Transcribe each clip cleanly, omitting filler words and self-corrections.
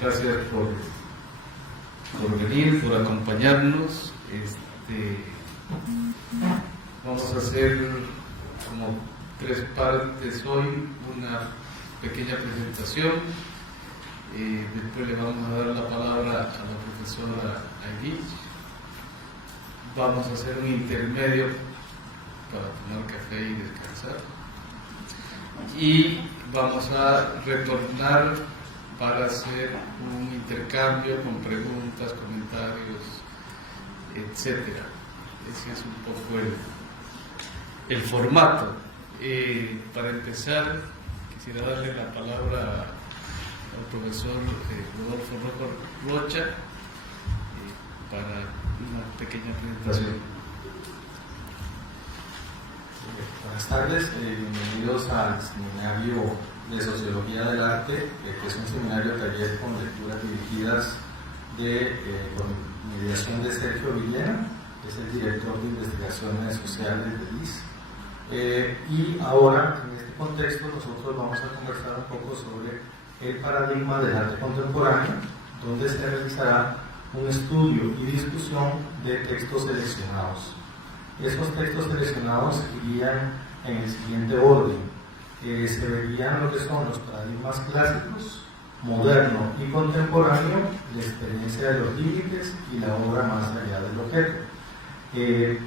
Gracias por venir, por acompañarnos. Vamos a hacer como 3 partes hoy, una pequeña presentación, después le vamos a dar la palabra a la profesora Ailís, vamos a hacer un intermedio para tomar café y descansar, y vamos a retornar para hacer un intercambio con preguntas, comentarios, etcétera. Ese es un poco el formato. Para empezar, quisiera darle la palabra al profesor Rodolfo Rocha para una pequeña presentación. Buenas tardes, bienvenidos al Seminario de Sociología del Arte, que es un seminario taller con lecturas dirigidas con mediación de Sergio Villena, que es el director de investigaciones sociales de LIS. Y ahora, en este contexto, nosotros vamos a conversar un poco sobre el paradigma del arte contemporáneo, donde se realizará un estudio y discusión de textos seleccionados. Esos textos seleccionados irían en el siguiente orden. Se verían lo que son los paradigmas clásicos, moderno y contemporáneo, la experiencia de los límites y la obra más allá del objeto.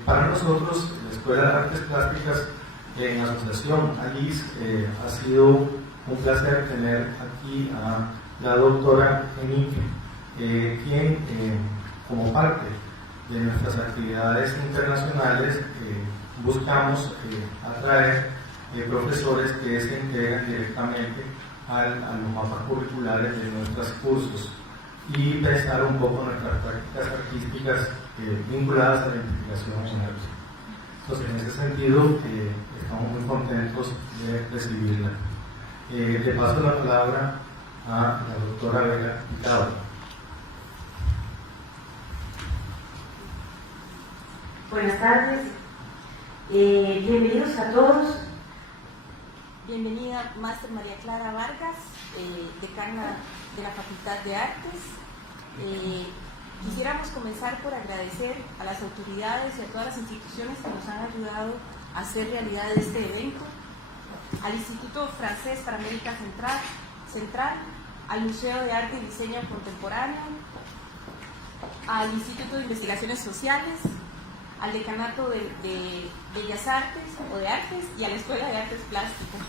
Para nosotros, la Escuela de Artes Plásticas, en asociación ALIS, ha sido un placer tener aquí a la doctora Enique, quien, como parte de nuestras actividades internacionales, buscamos atraer profesores que se integran directamente a los mapas curriculares de nuestros cursos y pensar un poco nuestras prácticas artísticas vinculadas a la investigación en arte. Entonces, en ese sentido, estamos muy contentos de recibirla. Le paso la palabra a la doctora Vega Picado. Buenas tardes, bienvenidos a todos. Bienvenida Máster María Clara Vargas, decana de la Facultad de Artes. Quisiéramos comenzar por agradecer a las autoridades y a todas las instituciones que nos han ayudado a hacer realidad este evento, al Instituto Francés para América Central, al Museo de Arte y Diseño Contemporáneo, al Instituto de Investigaciones Sociales, al Decanato de Bellas Artes o de Artes y a la Escuela de Artes Plásticas.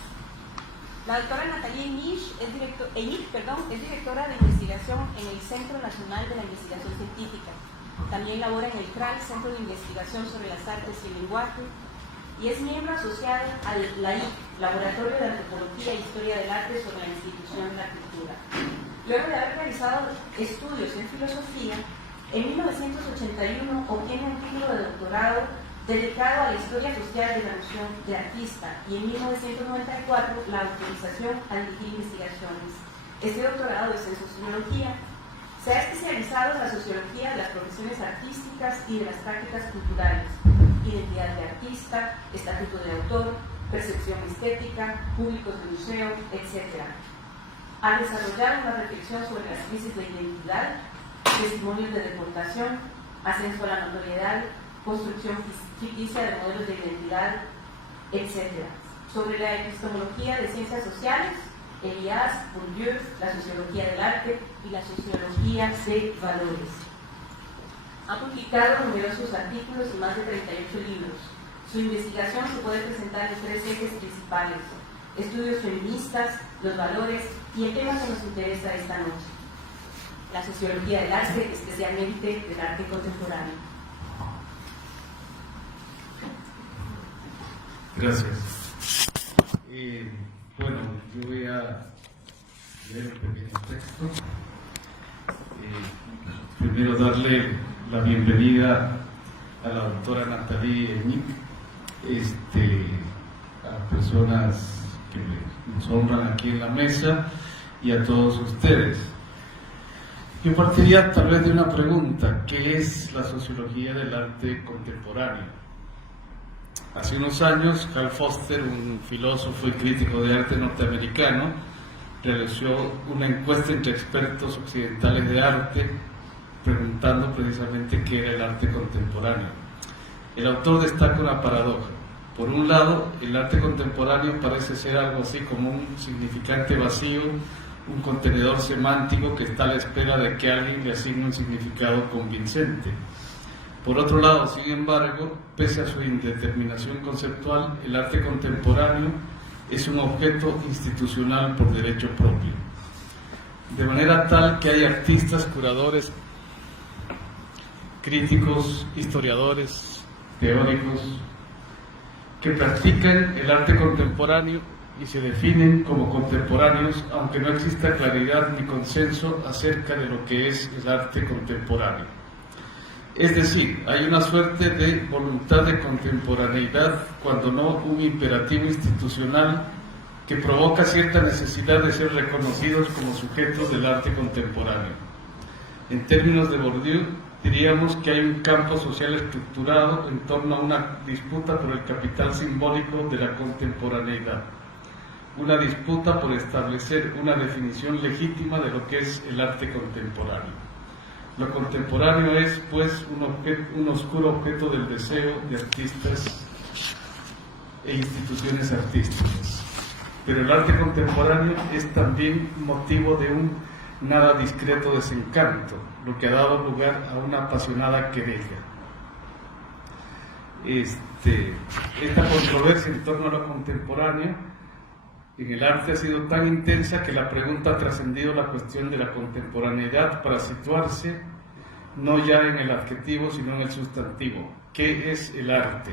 La doctora Natalia Enig es directora de investigación en el Centro Nacional de la Investigación Científica. También labora en el CRAL, Centro de Investigación sobre las Artes y el Lenguaje, y es miembro asociada al LAIC, Laboratorio de Antropología e Historia del Arte sobre la institución de la cultura. Luego de haber realizado estudios en filosofía, en 1981 obtiene un título de doctorado dedicado a la historia social de la noción de artista y en 1994 la autorización a dirigir investigaciones. Este doctorado es en sociología. Se ha especializado en la sociología de las profesiones artísticas y de las prácticas culturales, identidad de artista, estatuto de autor, percepción estética, públicos de museo, etc. Ha desarrollado una reflexión sobre las crisis de identidad, testimonios de deportación, ascenso a la notoriedad, construcción ficticia de modelos de identidad, etc. Sobre la epistemología de ciencias sociales, Elias, Bourdieu, la sociología del arte y la sociología de valores. Ha publicado numerosos artículos y más de 38 libros. Su investigación se puede presentar en 3 ejes principales: estudios feministas, los valores y el tema que nos interesa esta noche: la sociología del arte, especialmente del arte contemporáneo. Gracias. Bueno, yo voy a leer un pequeño texto. Primero darle la bienvenida a la doctora Natalia Enig, a las personas que nos honran aquí en la mesa y a todos ustedes. Yo partiría tal vez de una pregunta: ¿qué es la sociología del arte contemporáneo? Hace unos años, Hal Foster, un filósofo y crítico de arte norteamericano, realizó una encuesta entre expertos occidentales de arte, preguntando precisamente qué era el arte contemporáneo. El autor destaca una paradoja. Por un lado, el arte contemporáneo parece ser algo así como un significante vacío, un contenedor semántico que está a la espera de que alguien le asigne un significado convincente. Por otro lado, sin embargo, pese a su indeterminación conceptual, el arte contemporáneo es un objeto institucional por derecho propio. De manera tal que hay artistas, curadores, críticos, historiadores, teóricos, que practican el arte contemporáneo y se definen como contemporáneos, aunque no exista claridad ni consenso acerca de lo que es el arte contemporáneo. Es decir, hay una suerte de voluntad de contemporaneidad, cuando no un imperativo institucional que provoca cierta necesidad de ser reconocidos como sujetos del arte contemporáneo. En términos de Bourdieu, diríamos que hay un campo social estructurado en torno a una disputa por el capital simbólico de la contemporaneidad, una disputa por establecer una definición legítima de lo que es el arte contemporáneo. Lo contemporáneo es, pues, un oscuro objeto del deseo de artistas e instituciones artísticas. Pero el arte contemporáneo es también motivo de un nada discreto desencanto, lo que ha dado lugar a una apasionada querella. Esta controversia en torno a lo contemporáneo en el arte ha sido tan intensa que la pregunta ha trascendido la cuestión de la contemporaneidad para situarse no ya en el adjetivo sino en el sustantivo. ¿Qué es el arte?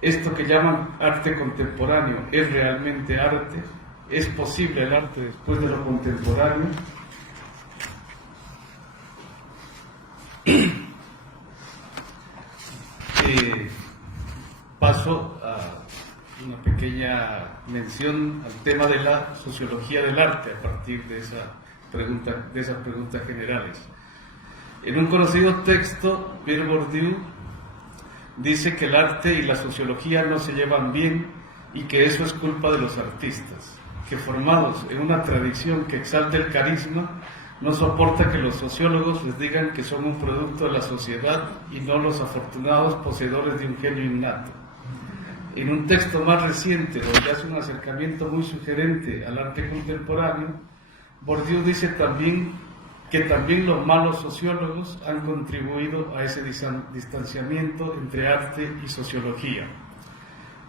Esto que llaman arte contemporáneo, ¿es realmente arte? ¿Es posible el arte después de lo contemporáneo? Paso a una pequeña mención al tema de la sociología del arte a partir de esas preguntas generales. En un conocido texto, Pierre Bourdieu dice que el arte y la sociología no se llevan bien y que eso es culpa de los artistas, que formados en una tradición que exalta el carisma, no soporta que los sociólogos les digan que son un producto de la sociedad y no los afortunados poseedores de un genio innato. En un texto más reciente, donde hace un acercamiento muy sugerente al arte contemporáneo, Bourdieu dice que también los malos sociólogos han contribuido a ese distanciamiento entre arte y sociología.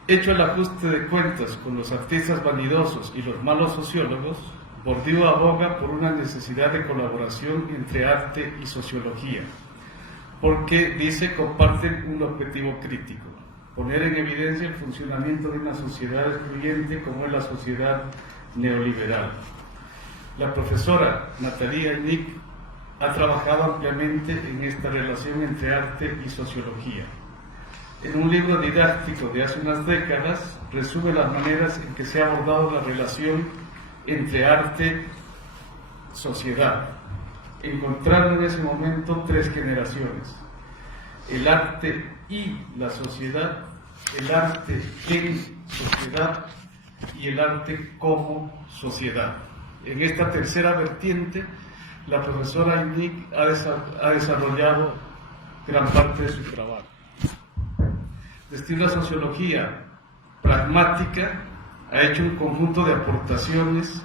Hecho el ajuste de cuentas con los artistas vanidosos y los malos sociólogos, Bourdieu aboga por una necesidad de colaboración entre arte y sociología, porque, dice, comparten un objetivo crítico: poner en evidencia el funcionamiento de una sociedad excluyente como es la sociedad neoliberal. La profesora Nathalie Aynick ha trabajado ampliamente en esta relación entre arte y sociología. En un libro didáctico de hace unas décadas, resume las maneras en que se ha abordado la relación entre arte y sociedad, encontrando en ese momento tres generaciones: el arte y la sociedad, el arte en sociedad y el arte como sociedad. En esta tercera vertiente, la profesora Aynick ha desarrollado gran parte de su trabajo. Desde una sociología pragmática, ha hecho un conjunto de aportaciones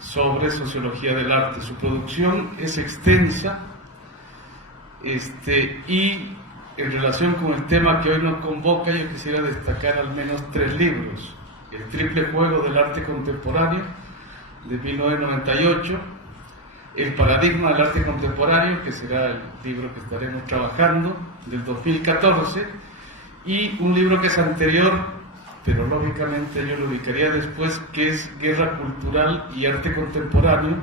sobre sociología del arte. Su producción es extensa y en relación con el tema que hoy nos convoca, yo quisiera destacar al menos 3 libros: El triple juego del arte contemporáneo, de 1998, El paradigma del arte contemporáneo, que será el libro que estaremos trabajando, del 2014, y un libro que es anterior, pero lógicamente yo lo ubicaría después, que es Guerra cultural y arte contemporáneo,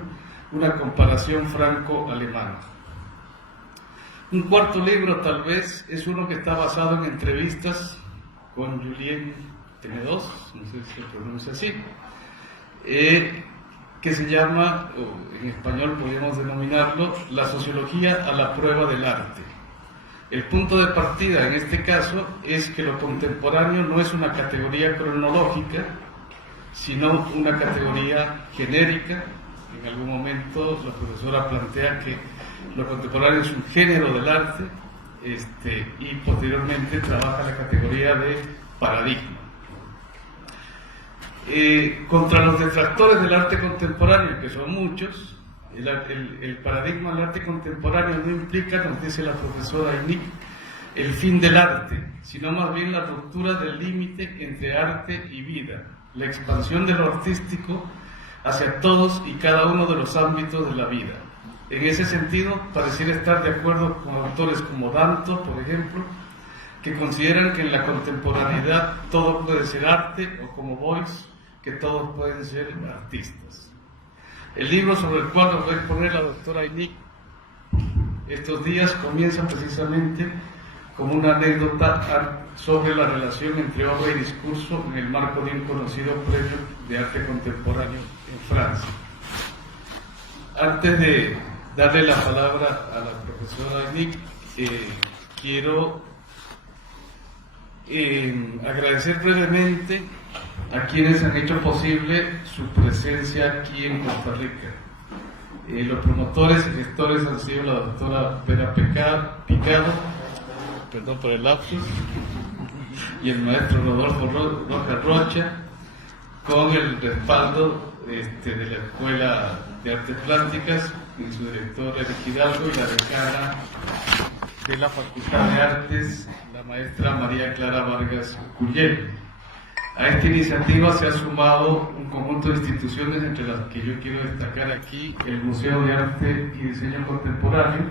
una comparación franco-alemana. Un cuarto libro, tal vez, es uno que está basado en entrevistas con Julien Tenedos, no sé si se pronuncia así, que se llama, o en español podríamos denominarlo, La sociología a la prueba del arte. El punto de partida en este caso es que lo contemporáneo no es una categoría cronológica, sino una categoría genérica. En algún momento la profesora plantea que lo contemporáneo es un género del arte, y posteriormente trabaja la categoría de paradigma. Contra los detractores del arte contemporáneo, que son muchos, el paradigma del arte contemporáneo no implica, nos dice la profesora Aynic, el fin del arte, sino más bien la ruptura del límite entre arte y vida, la expansión de lo artístico hacia todos y cada uno de los ámbitos de la vida. En ese sentido, pareciera estar de acuerdo con autores como Danto, por ejemplo, que consideran que en la contemporaneidad todo puede ser arte, o como Boyce, que todos pueden ser artistas. El libro sobre el cual nos va a exponer la doctora Aynic estos días comienza precisamente como una anécdota sobre la relación entre obra y discurso en el marco de un conocido premio de arte contemporáneo en Francia. Antes de darle la palabra a la profesora Aynic, quiero agradecer brevemente a quienes han hecho posible su presencia aquí en Costa Rica. Los promotores y gestores han sido la doctora Vera Picado, perdón por el lapsus, y el maestro Rodolfo Rojas Rocha, con el respaldo de la Escuela de Artes Plásticas y su director Eric Hidalgo, y la decana de la Facultad de Artes, la maestra María Clara Vargas Curiel. A esta iniciativa se ha sumado un conjunto de instituciones, entre las que yo quiero destacar aquí el Museo de Arte y Diseño Contemporáneo,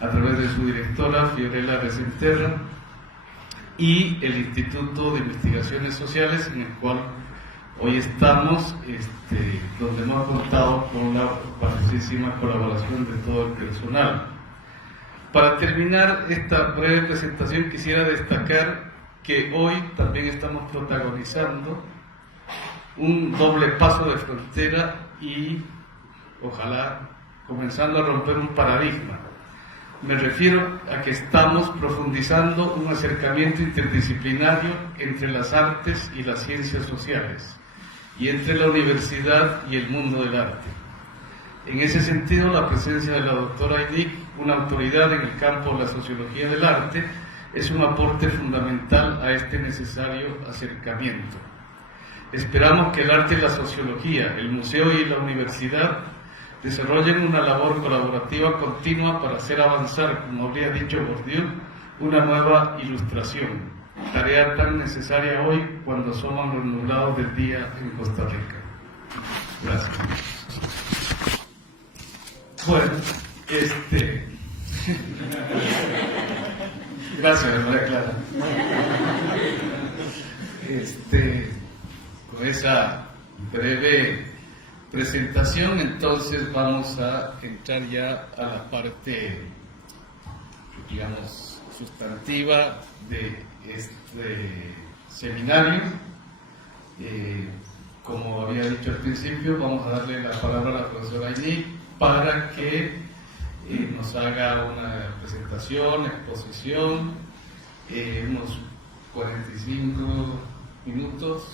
a través de su directora Fiorella Resenterra, y el Instituto de Investigaciones Sociales, en el cual hoy estamos, donde hemos contado con la valiosísima colaboración de todo el personal. Para terminar esta breve presentación, quisiera destacar que hoy también estamos protagonizando un doble paso de frontera y ojalá comenzando a romper un paradigma. Me refiero a que estamos profundizando un acercamiento interdisciplinario entre las artes y las ciencias sociales, y entre la universidad y el mundo del arte. En ese sentido, la presencia de la doctora Aynic, una autoridad en el campo de la sociología del arte, es un aporte fundamental a este necesario acercamiento. Esperamos que el arte y la sociología, el museo y la universidad desarrollen una labor colaborativa continua para hacer avanzar, como habría dicho Bourdieu, una nueva ilustración, tarea tan necesaria hoy cuando asoman los nublados del día en Costa Rica. Gracias. Bueno, gracias, María Clara. Con esa breve presentación, entonces vamos a entrar ya a la parte, digamos, sustantiva de este seminario. Como había dicho al principio, vamos a darle la palabra a la profesora Aynic para que nos haga una presentación, exposición, unos 45 minutos,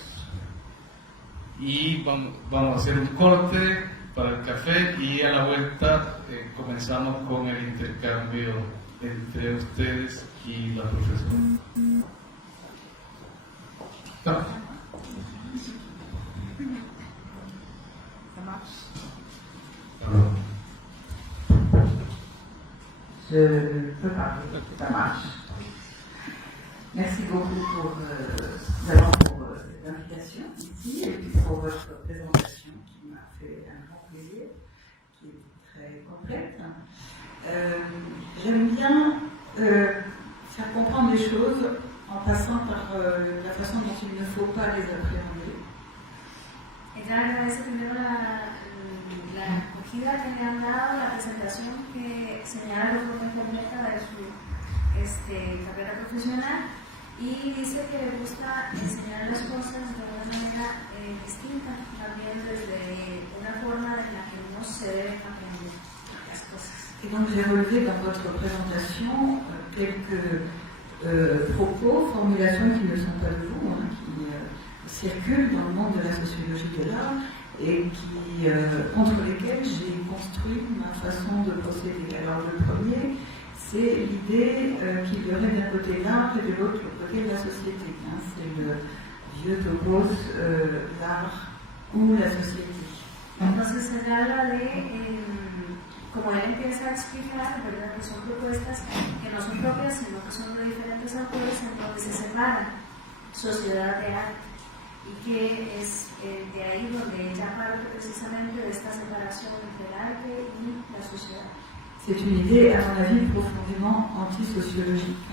y vamos a hacer un corte para el café, y a la vuelta comenzamos con el intercambio entre ustedes y la profesora. No. Je peux parler, ça marche. Merci beaucoup pour l'invitation ici et puis pour votre présentation qui m'a fait un grand plaisir, qui est très complète. J'aime bien faire comprendre les choses en passant par la façon dont il ne faut pas les appréhender. Ella agradece primero la acogida que le han dado, la presentación que señala de forma completa de su carrera profesional, y dice que le gusta enseñar las cosas de una manera distinta, también desde una forma en la que no se deben aprender las cosas. Et donc j'ai relevé dans votre présentation quelques propos, formulations qui ne sont pas de vous, qui circulent dans le monde de la sociologie de l'art et contre lesquels j'ai construit ma façon de procéder. Alors le premier, c'est l'idée qu'il y aurait d'un côté l'art et de l'autre côté la société. C'est le vieux topos, l'art ou la société. Entonces se habla de, como él empieza a explicar, ¿verdad?, que son propuestas que no son propias, sino que son de diferentes autores, en donde se separa sociedad de arte. Y que es de ahí donde ella parte precisamente de esta separación entre el arte y la sociedad. C'est une idée, à mon avis, profondément antisociologique.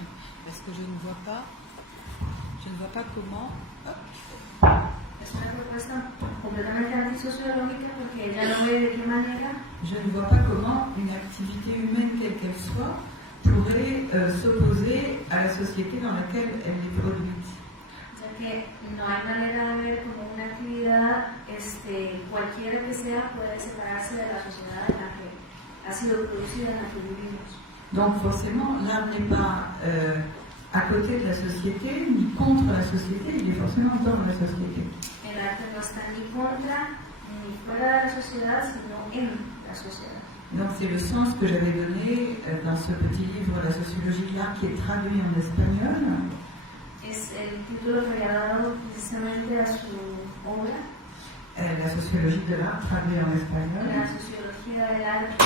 Parce que je ne vois pas comment... Es una propuesta completamente antisociológica porque ella no ve de qué manera. Je ne vois pas comment une activité humaine, quelle qu'elle soit, pourrait s'opposer à la société dans laquelle elle est produite. Que no hay manera de ver como una actividad, cualquiera que sea, puede separarse de la sociedad en la que ha sido producida, en la que vivimos. Donc forcément, l'art n'est pas à côté de la société, ni contre la société, il est forcément dans la société. El arte no está ni contra, ni fuera de la sociedad, sino en la sociedad. Donc c'est le sens que j'avais donné dans ce petit livre, La sociologie de l'art, qui est traduit en espagnol. Es el título que había dado precisamente a su obra. La sociologie de l'art, traduit en espagnol. La sociología del arte.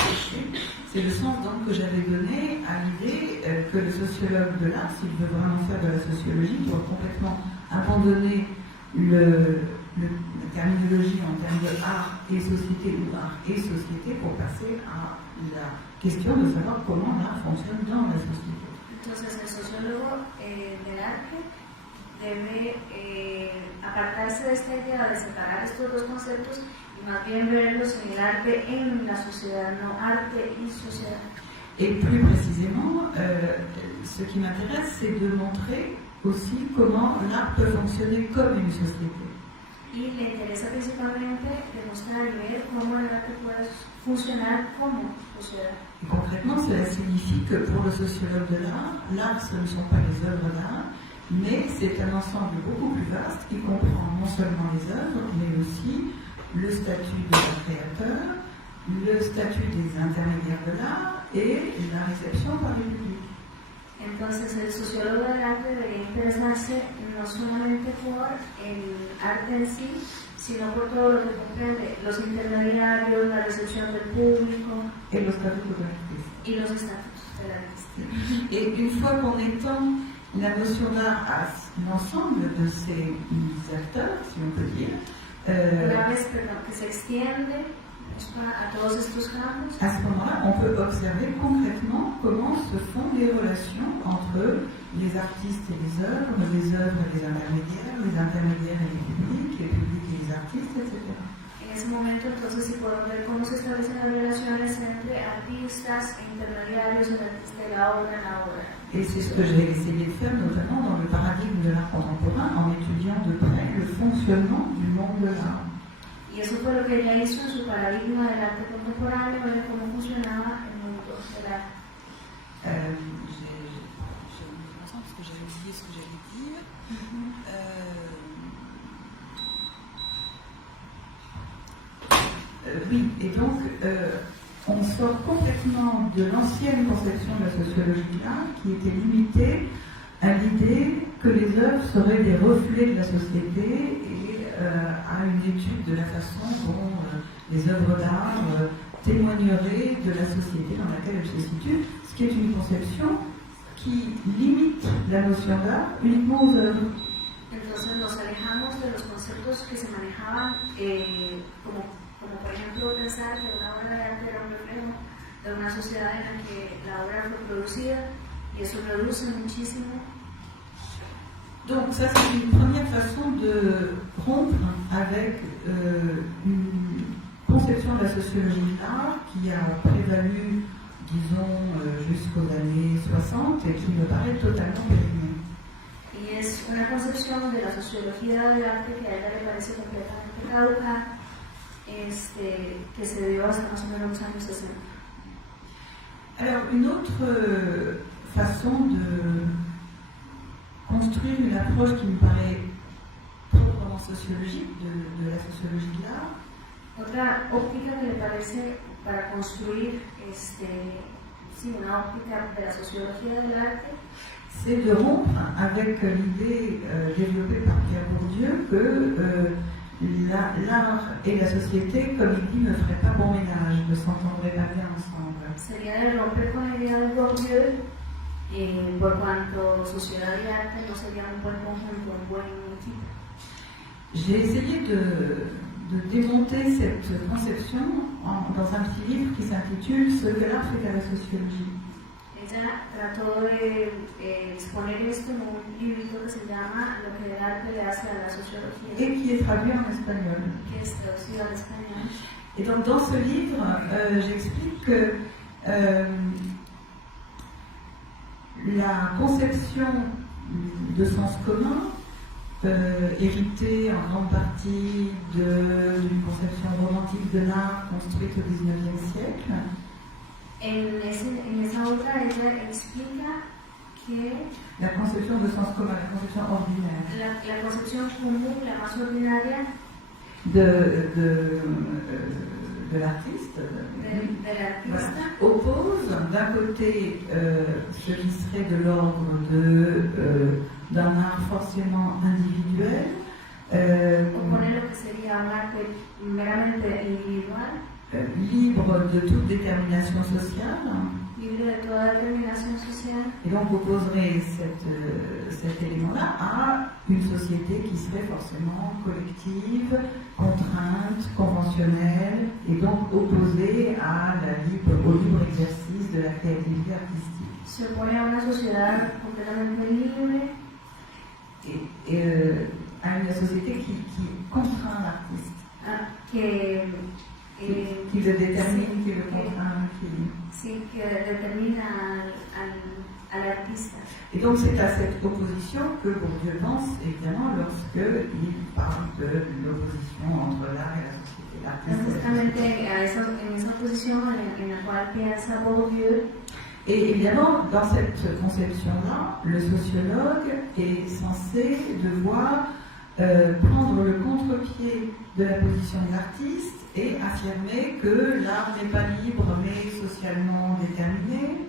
C'est le sens donc que j'avais donné à l'idée que le sociologue de l'art, s'il veut vraiment faire de la sociologie, doit complètement abandonner la terminologie en termes de art et société ou art et société pour passer à la question de savoir comment l'art fonctionne dans la société. Entonces el sociólogo del arte debe apartarse de esta idea de separar estos dos conceptos y más bien verlos en el arte en la sociedad, no arte y sociedad. Et plus précisément, ce qui m'intéresse, c'est de montrer aussi comment l'art peut fonctionner comme une société. Y le interesa principalmente demostrar y ver cómo el arte puede funcionar como sociedad. Et concrètement, cela signifie que pour le sociologue de l'art, ce ne sont pas les œuvres d'art, mais c'est un ensemble beaucoup plus vaste qui comprend non seulement les œuvres, mais aussi le statut de créateur, le statut des intermédiaires de l'art et la réception par le public. Entonces el sociólogo del arte debería interesarse no solamente por el arte en sí, sino por todo lo que comprende los intermediarios, la recepción del público et le statut de l'artiste. Y los estatutos del artista. Et une fois qu'on étend la notion d'art à l'ensemble de ces acteurs, si on peut dire, Una vez que se extiende a todos estos campos, à ce moment-là, on peut observer concrètement comment se font les relations entre les artistes et les œuvres et les intermédiaires et les publics et les artistes, etc. En ese momento, entonces, sí podemos ver cómo se establecen las relaciones entre artistas e intermediarios, el artista y la obra, Et c'est ce que j'ai essayé de faire, notamment dans le paradigme de l'art contemporain, en étudiant de près le fonctionnement du monde de l'art. Y eso fue lo que ella hizo en su paradigma del arte contemporáneo, ver cómo funcionaba el mundo del arte. J'ai me concentre parce que j'avais oublié ce que j'allais dire. Oui, et donc on sort complètement de l'ancienne conception de la sociologie de l'art qui était limitée à l'idée que les œuvres seraient des reflets de la société et à une étude de la façon dont les œuvres d'art témoigneraient de la société dans laquelle elles se situent, ce qui est une conception qui limite la notion d'art uniquement aux œuvres. Entonces nos alejamos de los conceptos que se manejaban como por ejemplo pensar que una obra de arte era un reflejo de una sociedad en la que la obra fue producida y eso reduce muchísimo. Donc ça c'est une première façon de rompre avec une conception de la sociologie de l'art qui a prévalu, disons, jusqu'aux années 60 et qui me paraît totalement périmée. Y es una concepción de la sociología del arte que a ella le parece completamente caduca, que se dio hasta más o menos los años 60. Alors une autre façon de construire une approche qui me paraît proprement sociologique de la sociologie de l'art. Otra óptica que me parece para construir una óptica de la sociología del arte, c'est de rompre avec l'idée développée par Pierre Bourdieu que l'art et la société, comme il dit, ne feraient pas bon ménage, ne s'entendraient pas bien ensemble. sería de romper con la idea de Bourdieu, por cuanto sociedad y arte no serían un buen conjunto, un buen equipo. J'ai essayé de démonter cette conception dans un petit livre qui s'intitule « Ce que l'art fait à la sociologie ». Ella trató de exponer esto en un librito que se llama Lo que el arte le hace a la sociología, et qui est traduit en espagnol. que es traducido al español. Et donc dans ce livre, j'explique que la conception de sens commun, héritée en grande partie d'une conception romantique de l'art construite au XIXe siècle, En esa obra ella explica que la conception de sens commun, la conception ordinaire la concepción común, la más ordinaria de l'artiste, del artista, oppose d'un côté ce qui serait de l'ordre d'un art forcément individuel, opone lo que sería un arte meramente individual, libre de toute détermination sociale, libre de toda determinación social, et donc opposerait cet élément-là à une société qui serait forcément collective, contrainte, conventionnelle, et donc opposée au libre exercice de la créativité artistique. se opone a una sociedad completamente libre, Et à une société qui contraint l'artiste, qui le détermine, qui le contraint, sí, que determina al artista. Et donc c'est à cette opposition que Bourdieu pense, évidemment, lorsqu'il parle de l'opposition entre l'art et la société. Es justamente en esa posición en la cual piensa Bourdieu. Et évidemment, dans cette conception-là, le sociologue est censé devoir prendre le contre-pied de la position de l'artiste et affirmer que l'art n'est pas libre mais socialement déterminé.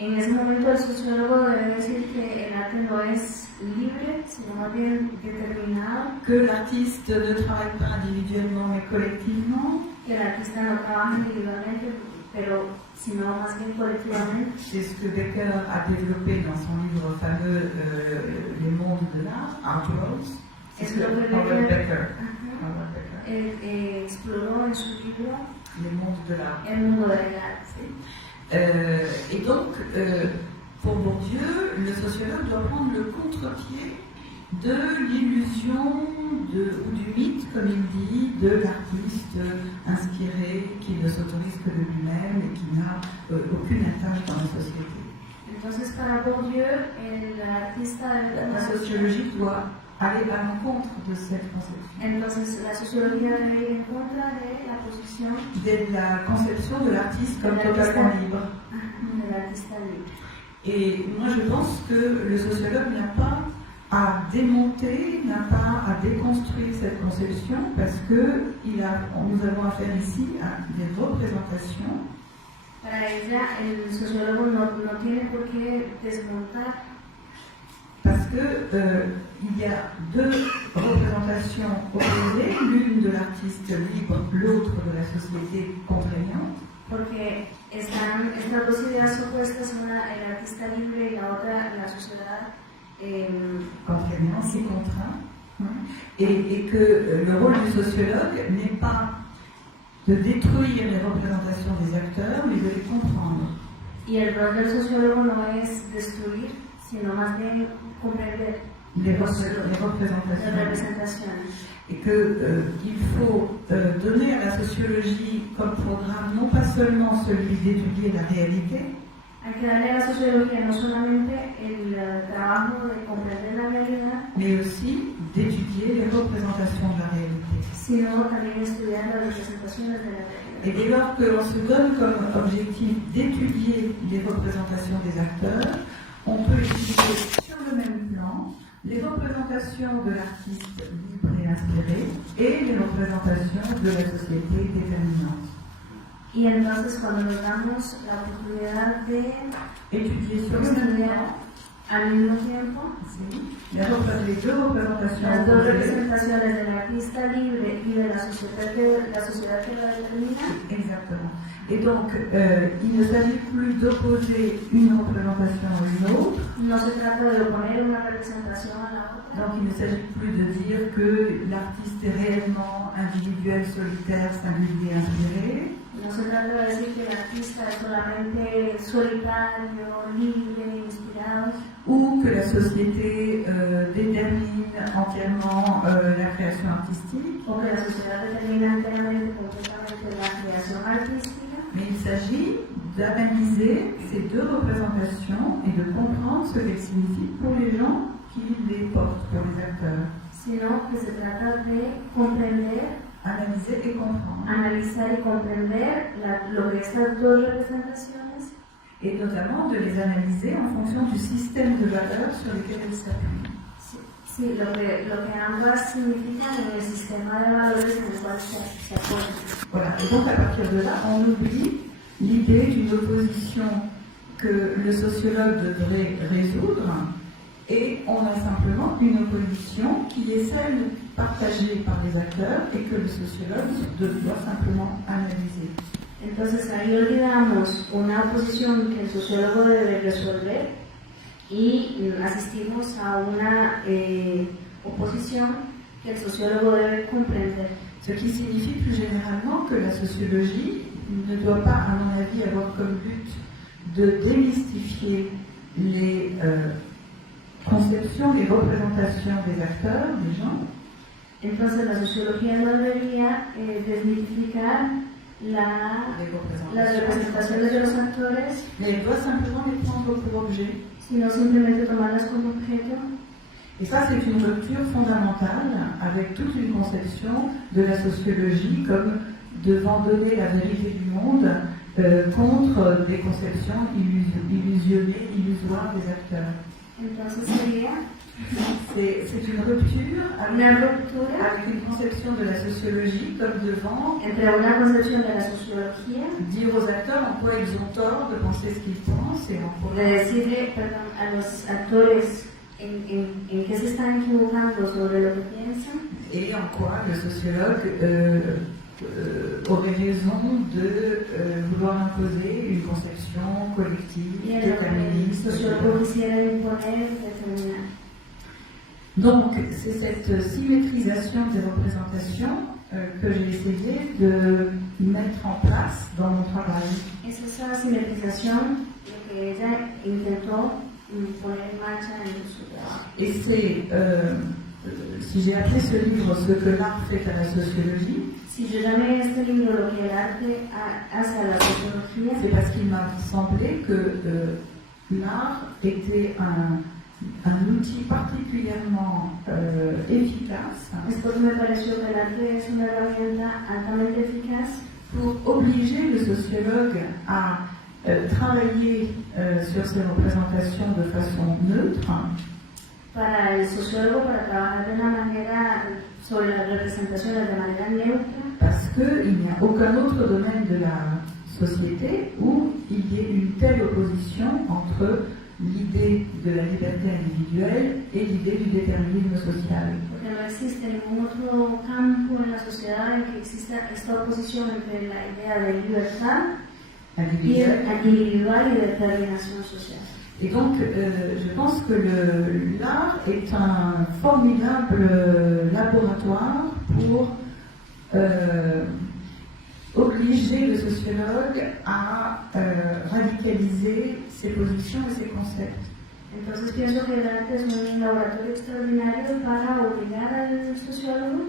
En ese momento el sociólogo debe decir que el arte no es libre, sino más bien determinado, Que l'artiste ne travaille pas individuellement mais collectivement. que el artista no trabaja individualmente, pero sino más bien colectivamente. C'est ce que Becker a développé dans son livre fameux Les mondes de l'art, Art Worlds. C'est ce que Howard Becker Exploró en su libro Les mondes de l'art. El mundo del arte. Et donc, pour Bourdieu, le sociologue doit prendre le contre-pied de l'illusion ou du mythe, comme il dit, de l'artiste inspiré qui ne s'autorise que de lui-même et qui n'a aucune attache dans la société. Entonces, para Bourdieu, el artista debe La sociologie doit aller à l'encontre de cette conception. Entonces, la sociología debe ir en contra de la posición De la conception de l'artiste comme totalement libre. del artista libre. Et moi je pense que le sociologue n'a pas à démonter, n'a pas à déconstruire cette conception parce que nous avons affaire ici à des représentations. Para ella, el sociólogo no tiene por qué desmontar, Parce que il y a deux représentations opposées, l'une de l'artiste libre, l'autre de la société contraignante. porque están estas dos ideas opuestas, una el artista libre y la otra la sociedad Contraignante, c'est contraint. Et que le rôle du sociologue n'est pas de détruire les représentations des acteurs, mais de les comprendre. y el rol del sociólogo no es destruir, sino más bien comprender Les las représentations. representaciones. Et qu'il faut donner à la sociologie comme programme non pas seulement celui d'étudier la réalité, Hay que darle a la sociología no solamente el trabajo de comprender la realidad, mais aussi d'étudier les représentations de la réalité. sino también estudiar las representaciones de la realidad. Et dès lors qu'on se donne comme objectif d'étudier les représentations des acteurs, on peut étudier sur le même plan les représentations de l'artiste libre et représentations de la société déterminante. Y entonces cuando nos damos la oportunidad de Étudier sur le estudiar al mismo tiempo sí, les deux représentations las dos opposées, representaciones del artista libre y de la sociedad que la determina, exactement. Et donc, il ne s'agit plus d'opposer une représentation à une autre. no se trata de oponer una representación a la otra. Donc, il ne s'agit plus de dire que l'artiste est réellement individuel, solitaire, singulier, inspiré. No se trata de decir que el artista es solamente solitario, libre, inspirado, Ou que la société détermine entièrement la création artistique. o que la sociedad determina enteramente, completamente la creación artística. Mais il s'agit d'analyser ces deux représentations et de comprendre ce qu'elles signifient pour les gens qui les portent, pour les acteurs. Sino que se trata de comprender, Analyser et comprendre. analizar y comprender lo que estas dos representaciones, Et notamment de les analyser en fonction du système de valeurs sur lesquels elles s'appuient. sí, lo que ambas significan en el sistema de valores en el cual se apoyan. Voilà, et donc à partir de là, on oublie l'idée d'une opposition que le sociologue devrait résoudre, et on a simplement une opposition qui est celle partagée par les acteurs et que le sociologue doit simplement analyser. Entonces ahí olvidamos una oposición que el sociólogo debe resolver y asistimos a una oposición que el sociólogo debe comprender. Ce qui signifie plus généralement que la sociologie ne doit pas, à mon avis, avoir comme but de démystifier les conceptions, les représentations des acteurs, des gens. Entonces la sociología no debería desmitificar las representaciones de los actores, Mais elle doit simplement les prendre pour objet. sino simplemente tomarlas como objeto. Et ça, c'est une rupture fondamentale avec toute une conception de la sociologie comme devant donner la vérité du monde contre des conceptions illusionnées, illusoires des acteurs. Entonces sería C'est une rupture una ruptura avec une conception de la sociologie comme devant entre una concepción de la sociología, dire aux acteurs en quoi ils ont tort de penser ce qu'ils pensent et en quoi de decirle a los actores en qué se están equivocando sobre lo que piensan et en quoi le sociologue aurait raison de vouloir imposer une conception collective, y en lo que el déterministe. sociólogo quisiera imponer y determinar. Donc, c'est cette symétrisation des représentations que j'ai essayé de mettre en place dans mon travail. Es esa simetrización lo que ella intentó poner en marcha en su trabajo. Et c'est, si j'ai appelé ce livre Ce que l'art fait à la sociologie, Si yo llamé este libro lo que el arte hace a la sociología, c'est parce qu'il m'a semblé que l'art était un outil particulièrement efficace es porque me pareció que el arte es una herramienta altamente eficaz pour obliger le sociologue à travailler sur ces représentations de façon neutre, para el sociólogo para trabajar de una manera sobre las representaciones de manera neutra, parce qu'il n'y a aucun autre domaine de la société où il y ait une telle opposition entre l'idée de la liberté individuelle et l'idée du déterminisme social. porque no existe ningún otro campo en la sociedad en que exista esta oposición entre la idea de libertad individual y determinación social. Et donc, je pense que l'art est un formidable laboratoire pour obliger le sociologue à radicaliser ses positions et ses concepts. Entonces pienso que el arte es un laboratorio extraordinario para obligar al sociólogo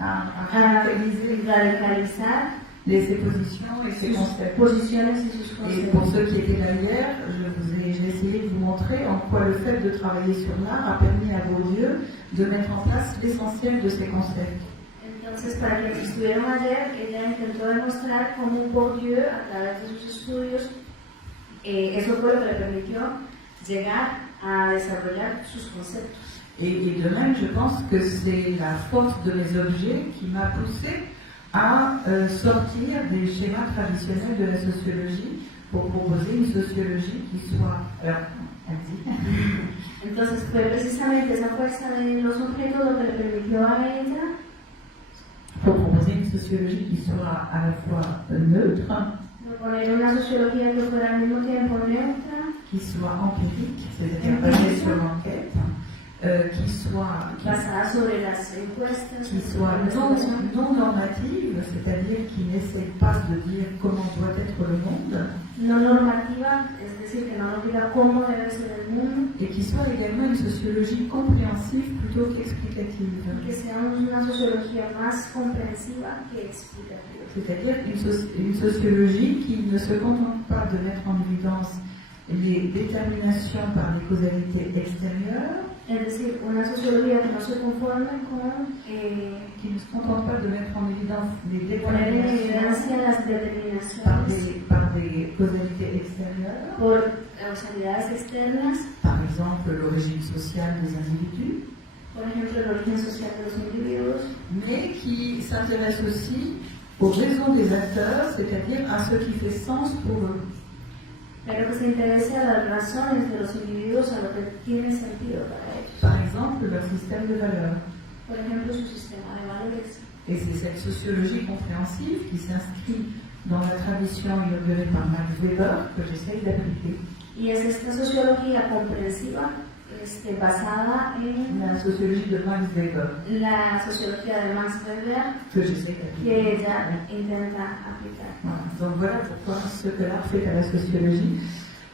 À radicalizar ses positions et ses concepts. posiciones y sus Et pour conceptos. ceux qui étaient là hier, j'ai essayé de vous montrer en quoi le fait de travailler sur l'art a permis à Bourdieu de mettre en place l'essentiel de ces concepts. Entonces, para quienes estuvieron ayer, ella intentó demostrar cómo Bourdieu, a través de sus estudios, eso fue lo que le permitió llegar a desarrollar sus conceptos. Et de même, je pense que c'est la force de mes objets qui m'a poussé à sortir des schémas traditionnels de la sociologie pour proposer une sociologie qui soit... Entonces fue precisamente esa fuerza de los objetos lo que le permitió a ella pour proposer une sociologie qui soit à la fois neutre, proponer una sociología que fuera al mismo tiempo neutra, qui soit empirique, c'est-à-dire basée sur l'enquête, qui soit basada sobre las encuestas, qui soit non normative, c'est-à-dire qui n'essaie pas de dire comment doit être le monde, no normativa, es decir, que no nos diga cómo debe ser el mundo, et qui soit également une sociologie compréhensive plutôt qu'explicative. que sea una sociología más comprensiva que explicativa. C'est-à-dire une sociologie qui ne se contente pas de mettre en évidence les déterminations par les causalités extérieures, Es decir, una sociología que no se conforme con qui ne se contente pas de mettre en évidence les poner en déterminations evidencia las par determinaciones des causalités extérieures, por causalidades externas, par exemple l'origine sociale des individus, por ejemplo, el origen social de los individuos, mais qui s'intéresse aussi aux raisons des acteurs, c'est-à-dire à ce qui fait sens pour eux. pero que se interese a las razones de los individuos, a lo que tiene sentido para ellos. Par exemple, leur système de valeurs. Por ejemplo, su sistema de valores. Et c'est cette sociologie compréhensive qui s'inscrit dans la tradition inaugurée par Max Weber que j'essaye d'appliquer. Y es esta sociología comprensiva basada en La sociologie de Max Weber la sociología de Max Weber que j'essaye que d'appliquer. ella intenta aplicar. Voilà. Donc voilà pourquoi ce que l'art fait à la sociologie.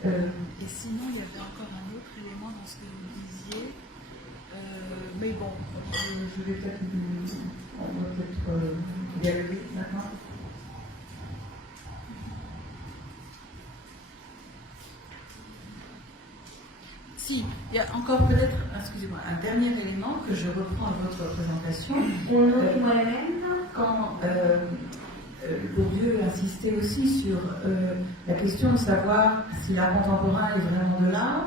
Et sinon, il y avait encore un autre élément dans ce que vous disiez, mais bon. Je vais peut-être... On va peut-être y aller maintenant. Si, il y a encore peut-être, excusez-moi, un dernier élément que je reprends à votre présentation. Un último elemento, Quand Bourdieu insistait aussi sur la question de savoir si l'art contemporain est vraiment de l'art,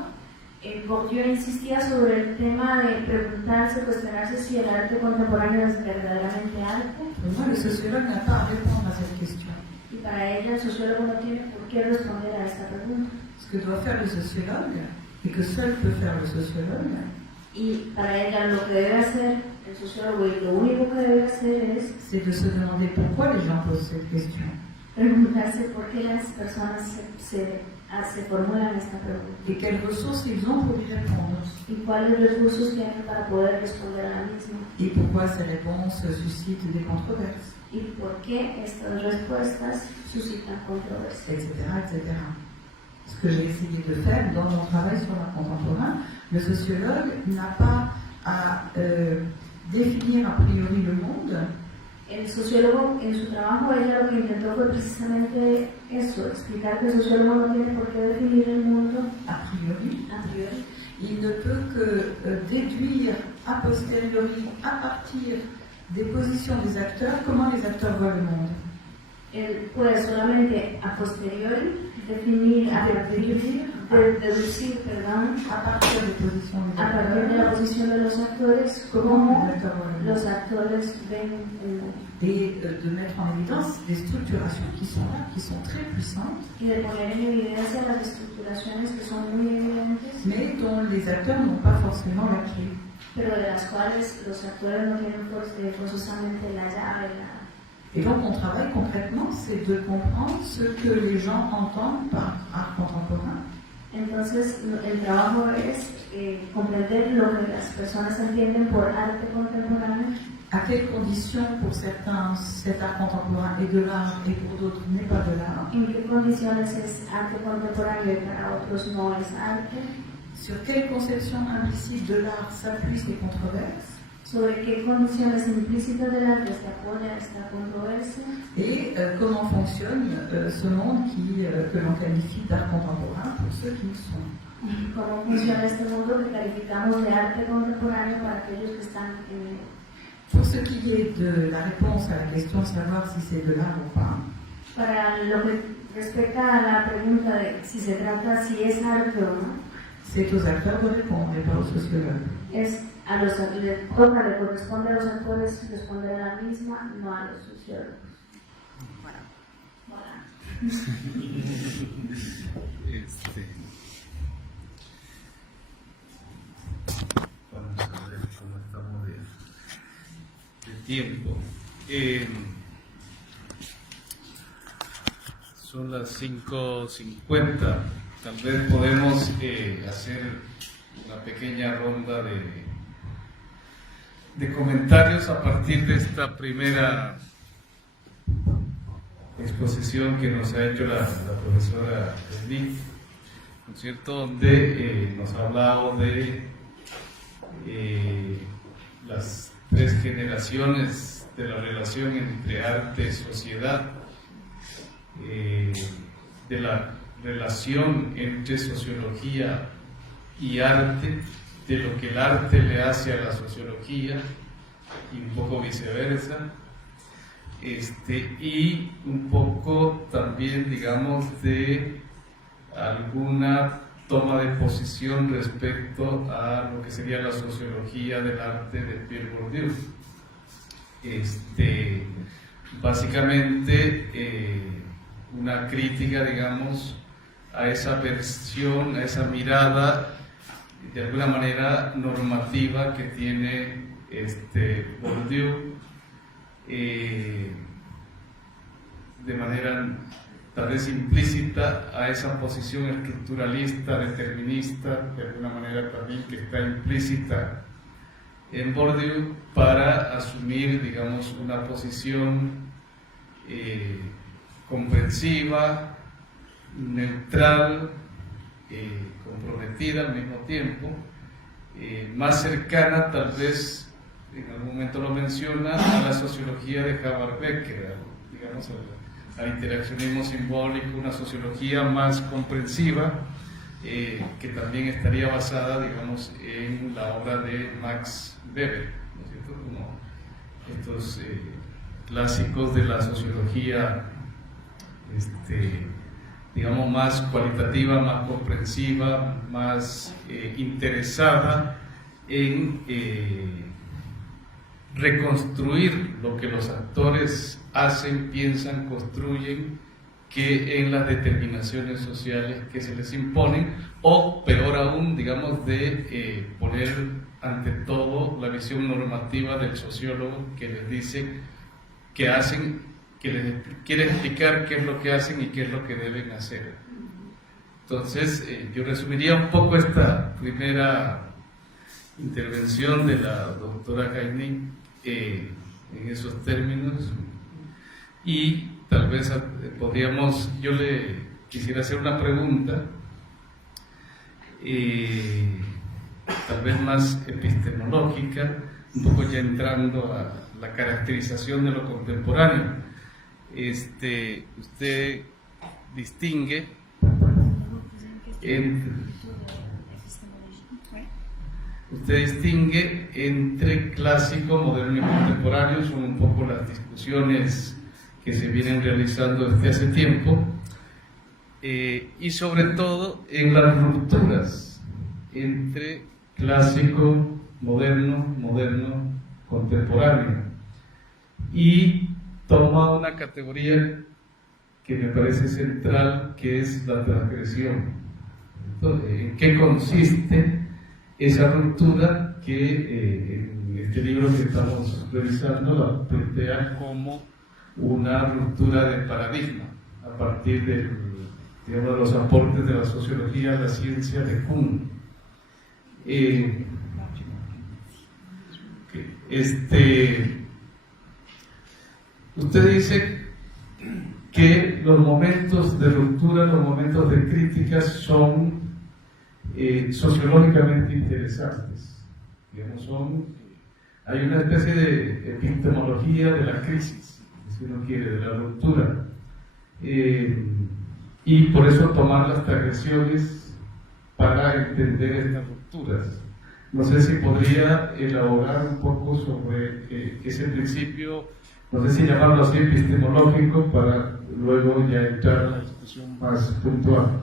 Bourdieu insistía sobre el tema de preguntarse, cuestionarse si el arte contemporáneo es verdaderamente arte. pour moi, le sociologue n'a pas à répondre à cette question. Y para ella el sociólogo no tiene por qué responder a esta pregunta. Ce que doit faire le sociologue, et que seul peut faire le sociologue, Y para ella lo que debe hacer el sociólogo y lo único que debe hacer es c'est de se demander pourquoi les gens posent cette question. preguntarse por qué las personas se formulan esta pregunta Et quelles ressources ils ont pour y répondre. y cuáles recursos tienen para poder responder a la misma Et pourquoi ces réponses suscitent des controverses, y por qué estas respuestas suscitan controversia. etc., etc. Ce que j'ai essayé de faire dans mon travail sur l'art contemporain, le sociologue n'a pas à définir a priori le monde, El sociólogo en su trabajo ella lo que intentó fue precisamente eso, explicar que el sociólogo no tiene por qué definir el mundo a priori. a priori. Il ne peut que déduire a posteriori, à partir des positions des acteurs, comment les acteurs voient le monde. Él puede solamente a posteriori definir, deducir, À partir des positions des a partir de la acteurs, posición de los actores, comment cómo les acteurs voient le monde. los actores ven el mundo. Et de mettre en évidence des structurations qui sont là, qui sont très puissantes, Y de poner en evidencia las estructuraciones que son muy evidentes, mais dont les acteurs n'ont pas forcément la clé. pero de las cuales los actores no tienen forzosamente la llave. Et donc on travaille concrètement, c'est de comprendre ce que les gens entendent par art contemporain, Entonces, el trabajo es comprender lo que las personas entienden por arte contemporáneo, à quelles conditions pour certains cet art contemporain est de l'art et pour d'autres n'est pas de l'art, en qué condiciones es arte contemporáneo y para otros no es arte, sur quelle conception implicite de l'art s'appuient ces controverses, sobre qué condiciones implícitas del arte se apoya esta controversia et comment fonctionne ce monde que l'on qualifie d'art contemporain pour ceux qui le sont. y cómo funciona este mundo que calificamos de arte contemporáneo para aquellos que están en él. Pour ce qui est de la réponse à la question de savoir si c'est de l'art ou pas, Para lo que respecta a la pregunta de si se trata si es arte o no, C'est aux acteurs de répondre, et pas aux sociologues. Le corresponde a los actores responder a la misma, no a los sociólogos. Voilà. Vamos a ver cómo estamos de tiempo. Son las 5:50. Tal vez podemos hacer una pequeña ronda de comentarios a partir de esta primera exposición que nos ha hecho la profesora Smith, ¿no es cierto?, donde nos ha hablado de las 3 generaciones de la relación entre arte y sociedad, de la relación entre sociología y arte, de lo que el arte le hace a la sociología y un poco viceversa, y un poco también, digamos, de alguna toma de posición respecto a lo que sería la sociología del arte de Pierre Bourdieu. Básicamente una crítica, digamos, a esa versión, a esa mirada de alguna manera normativa que tiene Bourdieu, de manera tal vez implícita a esa posición estructuralista, determinista, de alguna manera también que está implícita en Bourdieu, para asumir, digamos, una posición comprensiva, neutral, comprometida al mismo tiempo, más cercana, tal vez, en algún momento lo menciona, a la sociología de Howard Becker, digamos, al interaccionismo simbólico, una sociología más comprensiva, que también estaría basada, digamos, en la obra de Max Weber, ¿no es cierto?, como estos clásicos de la sociología, digamos, más cualitativa, más comprensiva, más interesada en reconstruir lo que los actores hacen, piensan, construyen, que en las determinaciones sociales que se les imponen, o peor aún, digamos, de poner ante todo la visión normativa del sociólogo que les dice qué hacen, que les quiere explicar qué es lo que hacen y qué es lo que deben hacer. Entonces, yo resumiría un poco esta primera intervención de la doctora Gagné en esos términos, y tal vez podríamos, yo le quisiera hacer una pregunta, tal vez más epistemológica, un poco ya entrando a la caracterización de lo contemporáneo. Usted distingue entre clásico, moderno y contemporáneo. Son un poco las discusiones que se vienen realizando desde hace tiempo, y sobre todo en las rupturas entre clásico, moderno, contemporáneo, y toma una categoría que me parece central, que es la transgresión. Entonces, ¿en qué consiste esa ruptura que en este libro que estamos revisando la plantea como una ruptura de paradigma a partir de los aportes de la sociología a la ciencia de Kuhn? Usted dice que los momentos de ruptura, los momentos de crítica son sociológicamente interesantes. Digamos, hay una especie de epistemología de la crisis, si uno quiere, de la ruptura, y por eso tomar las transgresiones para entender estas rupturas. No sé si podría elaborar un poco sobre ese principio, no sé si llamarlo así, epistemológico, para luego ya entrar a la discusión más puntual.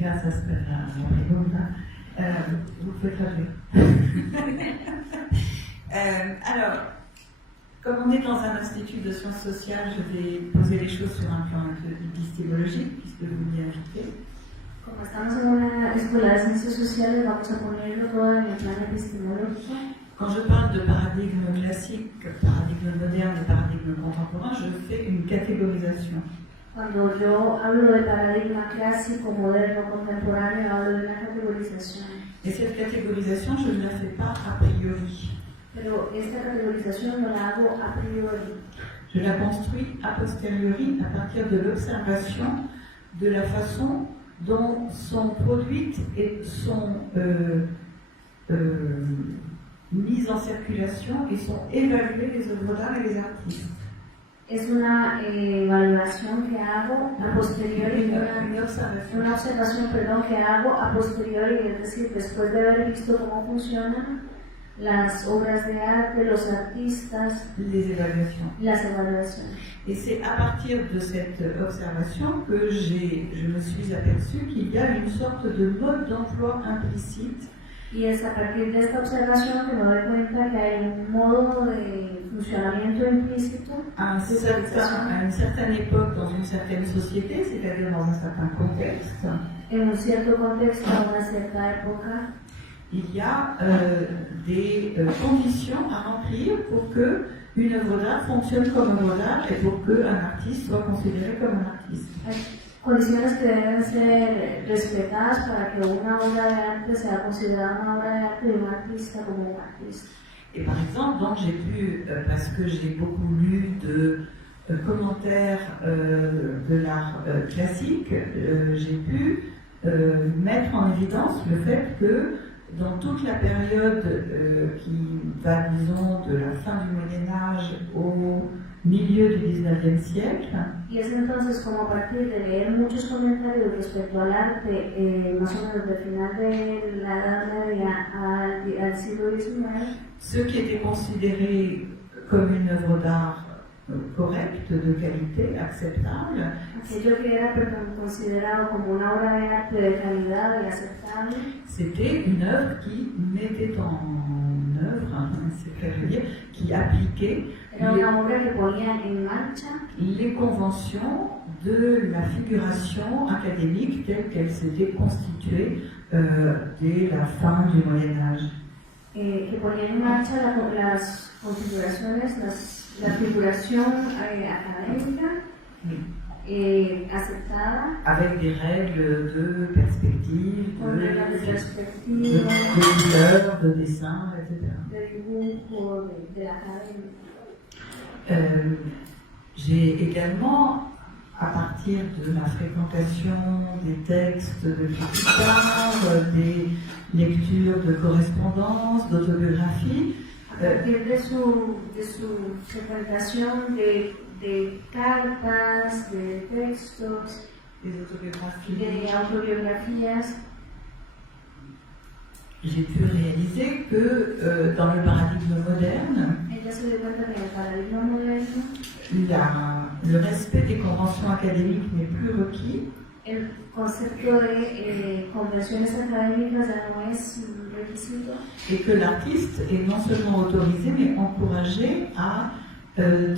Gracias por la pregunta. Vous pouvez traduire. Alors, comme on est dans un institut de sciences sociales, je vais poser les choses sur un plan un peu épistémologique, puisque vous m'y invitez. Como estamos en una escuela de ciencias sociales, vamos a ponerlo todo en el plan epistemológico. Quand je parle de paradigme classique, paradigme moderne et paradigme contemporain, je fais une catégorisation. Cuando yo hablo de paradigma clásico, moderno, contemporáneo, hablo de una categorización. Et cette catégorisation, je ne la fais pas a priori. Pero esta categorización no la hago a priori. Je la construis a posteriori à partir de l'observation de la façon dont sont produites et sont mises en circulation et sont évaluées les œuvres d'art et les artistes. Es una evaluación que hago a posteriori, una observación, que hago a posteriori, es decir, después de haber visto cómo funcionan las obras de arte, los artistas, les évaluations. Las evaluaciones. Et c'est à partir de cette observation que je me suis aperçue qu'il y a une sorte de mode d'emploi implicite. Y es a partir de esta observación que me doy cuenta que hay un modo de funcionamiento implícito à une certaine époque, dans une certaine société, c'est-à-dire dans un certain contexte. En un cierto contexto, en una cierta época, il y a des conditions à remplir pour que une œuvre d'art fonctionne comme œuvre d'art et pour qu'un artiste soit considéré comme un artiste. Condiciones que deben ser respetadas para que una obra de arte sea considerada una obra de arte y un artista como un artista. Et par exemple, donc j'ai pu, parce que j'ai beaucoup lu de commentaires de l'art classique, j'ai pu mettre en évidence le fait que dans toute la période qui va, disons, de la fin du Moyen-Âge au milieu du XIXe siècle. Y es entonces como a partir de leer muchos comentarios respecto al arte, más o menos del final de la Edad Media al siglo XIX, ce qui était considéré comme une œuvre d'art correcte, de qualité, acceptable, aquello que era considerado como una obra de arte de calidad y aceptable, c'était une œuvre qui mettait en œuvre, c'est ce que je veux dire, qui appliquait era una obra que ponía en marcha les conventions de la figuration académique telle qu'elle s'était constituée dès la fin du Moyen-Âge. Que ponía en marcha las configuraciones, la figuración académica aceptada, avec des règles de perspective, de couleur, de dessin, etc. de dibujo, de la académica. J'ai également, à partir de ma fréquentation des textes de Picard, des lectures de correspondance, d'autobiographie, a partir de su frecuentación de cartas, de textos, de autobiografías, j'ai pu réaliser que dans le paradigme moderne, ella se dio cuenta que en el paradigma moderno, le respect des conventions académiques n'est plus requis. El concepto de convenciones académicas ya no es un requisito. Et que l'artiste est non seulement autorisé, mais encouragé à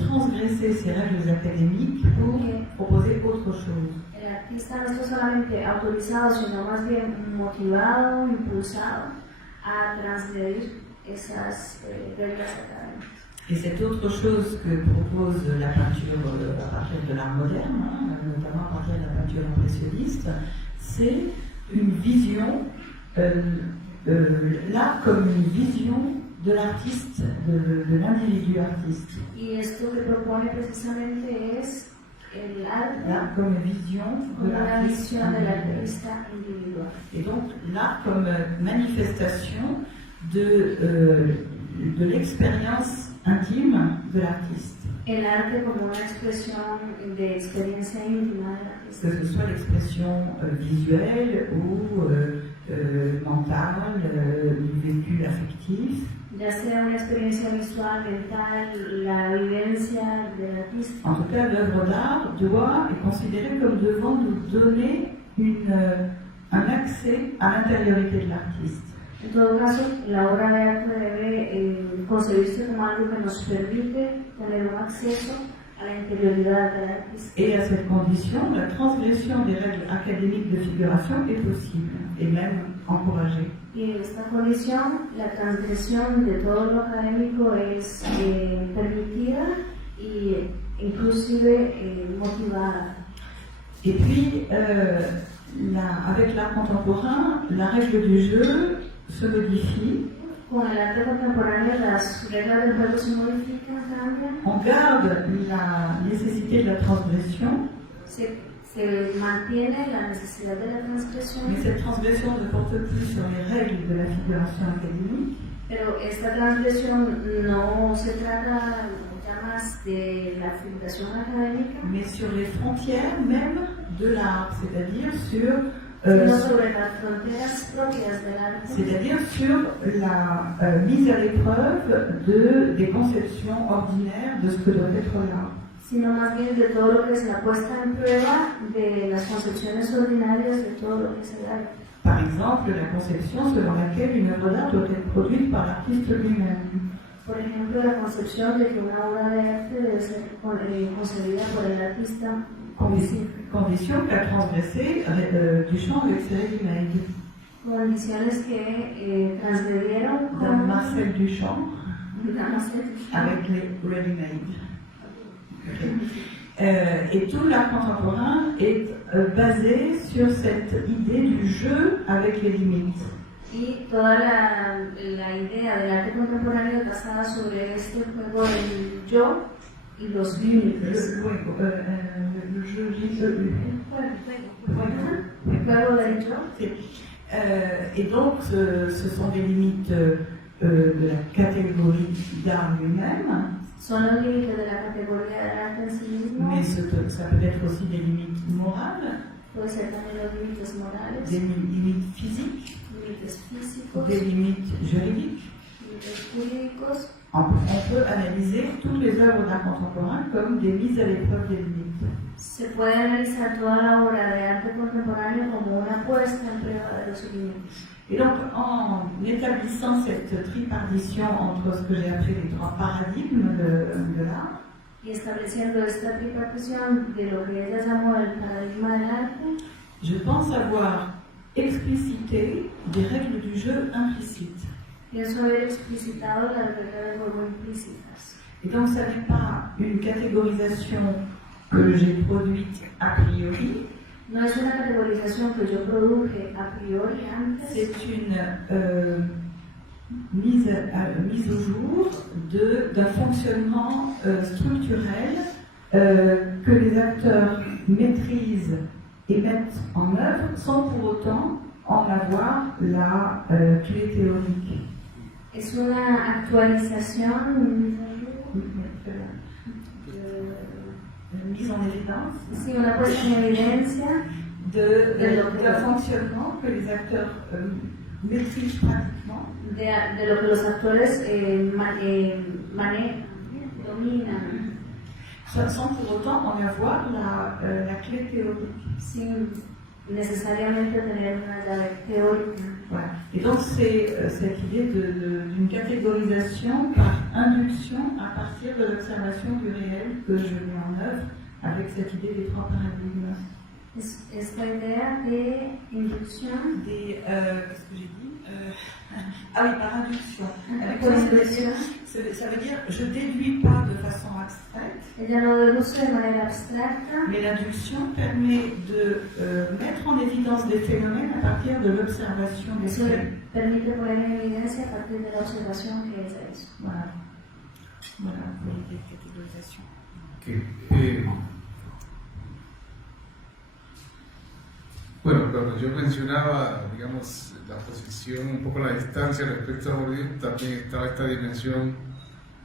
transgresser ces règles académiques pour proposer autre chose. El artista no está solamente autorizado, sino más bien motivado, impulsado a transgredir esas reglas académicas. Et cette autre chose que propose la peinture à partir de l'art moderne, notamment à partir de la peinture impressionniste, c'est une vision, l'art comme une vision de l'artiste, de l'individu artiste. Y esto que propone precisamente es el arte L'art comme vision de l'artiste individual. Et donc l'art comme manifestation de l'expérience intime de l'artiste. El arte como una expresión de experiencia íntima del artista. Que ce soit l'expression visuelle ou mentale, du vécu affectif. Ya sea una experiencia visual, mental, la vivencia del artista. En tout cas, l'œuvre d'art doit est considérée comme devant nous donner un accès à l'intériorité de l'artiste. En todo caso, la obra de arte debe concebirse como algo que nos permite tener un acceso a la interioridad del artista. Et à cette condition, la transgression des règles académiques de figuration est possible, et même encouragée. Y en esta condición, la transgresión de todo lo académico es permitida e inclusive motivada. Et puis, avec l'art contemporain, la règle du jeu se modifie. Con el arte contemporáneo, las reglas del juego se modifican, cambian. On garde la nécessité de la transgression, Se mantiene la necesidad de la transgresión, mais cette transgression ne porte plus sur les règles de la figuration académique, pero esta transgresión no se trata ya más de la figuración académica, mais sur les frontières même de l'art, c'est-à-dire sur sino sobre las fronteras propias del arte, c'est-à-dire sur la mise à l'épreuve des conceptions ordinaires de ce que doit être l'art. sino más bien de todo lo que es la puesta en prueba de las concepciones ordinarias de todo lo que es el arte. Par exemple, la conception selon laquelle une œuvre d'art doit être produite par l'artiste lui-même. Por ejemplo, la concepción de que una obra de arte debe ser concebida por el artista en sí. Condition qu'a transgressé Duchamp avec ses ready-made. Condiciones que transgredieron Dans Marcel Duchamp Marcel avec les ready-made. Et tout l'art contemporain est basé sur cette idée du jeu avec les limites. Y toda la idea del arte contemporáneo es basada sobre este juego del yo y los límites. Le jeu, El juego del yo. Et donc, ce sont des limites de la catégorie d'art lui-même, Son los límites de la categoría del arte en sí mismo, mais ça peut être aussi des limites morales, puede ser también los límites morales, des limites physiques, límites físicos, des limites juridiques. límites jurídicos. On peut analyser toutes les œuvres d'art contemporain comme des mises à l'épreuve des limites. Se puede analizar toda la obra de arte contemporáneo como una puesta en prueba de los límites. Et donc, en établissant cette tripartition entre ce que j'ai appelé les trois paradigmes de l'art, Y estableciendo esta tripartición de lo que ella llamó el paradigma del arte, je pense avoir explicité des règles du jeu implicites. pienso haber explicitado las reglas del juego implícitas. Et donc, ça n'est pas une catégorisation que j'ai produite a priori, No es una categorización que yo produje a priori antes, c'est une mise au jour d'un fonctionnement structurel que les acteurs maîtrisent et mettent en œuvre sans pour autant en avoir la clé théorique. es una actualización, Mise en évidence sí, una puesta en evidencia d'un fonctionnement que les acteurs maîtrisent pratiquement de lo que los actores dominan, sans pour autant en avoir la clé théorique. sin necesariamente tener una llave teórica. Voilà. Et donc c'est cette idée d'une catégorisation par induction à partir de l'observation du réel que je mets en œuvre avec cette idée des trois paradigmes. Esta idea de inducción, Qu'est-ce que j'ai dit Ah oui, par induction. por inducción, Ça veut dire je déduis pas de façon abstraite, ella lo deduce de manera abstracta, mais l'induction permet de mettre en évidence des phénomènes à partir de l'observation des eso faits. permite poner en evidencia a partir de la observación que ella hizo. Voilà. Voilà pour l'idée de catégorisation. Bueno, cuando yo mencionaba, digamos, la posición, un poco la distancia respecto a Bourdieu, también estaba esta dimensión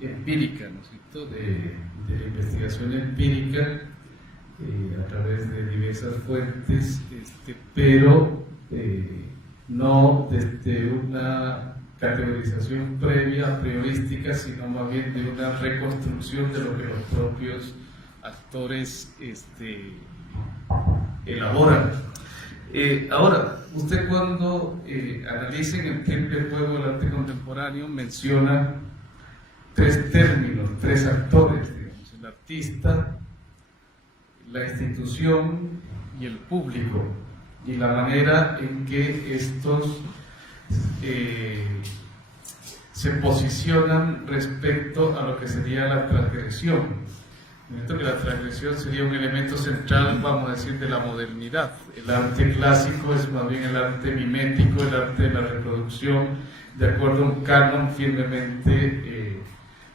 empírica, ¿no es cierto?, de la investigación empírica a través de diversas fuentes, pero no desde una categorización previa, a priorística, sino más bien de una reconstrucción de lo que los propios actores elaboran. Ahora, usted cuando analiza en el triple juego del arte contemporáneo menciona tres términos, tres actores, digamos, el artista, la institución y el público, y la manera en que estos se posicionan respecto a lo que sería la transgresión. Que la transgresión sería un elemento central, vamos a decir, de la modernidad. El arte clásico es más bien el arte mimético, el arte de la reproducción, de acuerdo a un canon firmemente